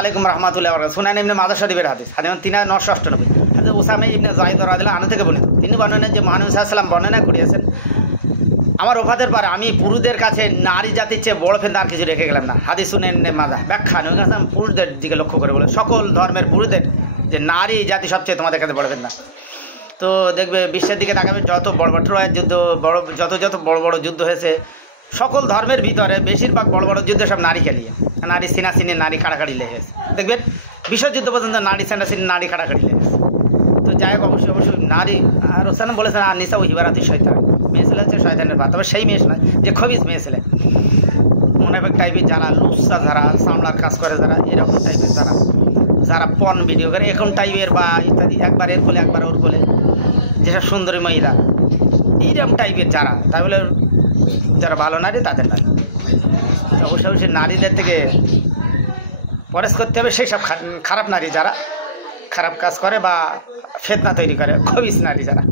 আলাইকুম রহমাতুল্লাহ সুনান ইবনে মাজাহ শরীফের হাদিস হাদিস 3998 হাদিস উসামা ইবনে যায়েদ রাদিয়াল্লাহু আনহু থেকে বর্ণিত। তিনি বর্ণনা যে মহানবী সাল্লাল্লাহু আলাইহি ওয়াসাল্লাম বর্ণনা করিয়েছেন, আমার ওফাতের পর আমি পুরুষদের কাছে নারী জাতির চেয়ে বড় ফেরত আর কিছু রেখে গেলাম না। হাদিস সুনান ইবনে মাজাহ ব্যাখ্যা নবী কাসম পুরুষদের দিকে লক্ষ্য করে বলে সকল ধর্মের পুরুষদের যে নারী জাতি সবচেয়ে তোমাদের কাছে বড় ফেরত না। তো দেখবে বিশ্বের দিকে তাকাবে, যত বড় বড় ট্রয়ের যুদ্ধ, যত বড় বড় যুদ্ধ হয়েছে সকল ধর্মের ভিতরে বেশিরভাগ বড় বড় যুদ্ধ সব নারী খেলিয়ে, নারী সিনাসিনি, নারী কাড়াকাড়ি লেগেছে। দেখবেন বিশ্বযুদ্ধ পর্যন্ত নারী সিনাসিনি, নারী কাড়াকাড়ি লেগেছে। তো যাই হোক, অবশ্যই নারী আর ওসান বলেছেন আর নিসা ও হিবারাতি শয়তান, মেয়ে ছেলে হচ্ছে শয়তানের ভাত। তবে সেই মেয়ে নয় যে খবিজ মেয়ে ছেলে, মোনাফেক টাইপের যারা, লুচ্চা যারা, সামলার কাজ করে যারা, এরকম টাইপের যারা পর্ন ভিডিও করে এরকম টাইপের বা ইত্যাদি, একবার এর কোলে একবার ওর কোলে, যেসব সুন্দরী মহিলা এইরকম টাইপের যারা, তাহলে যারা ভালো নারী তাদের নয়। অবশ্যই নারীদের থেকে পরেশ করতে হবে সেই সব খারাপ নারী যারা খারাপ কাজ করে বা ফিতনা তৈরি করে, খবিশ নারী যারা।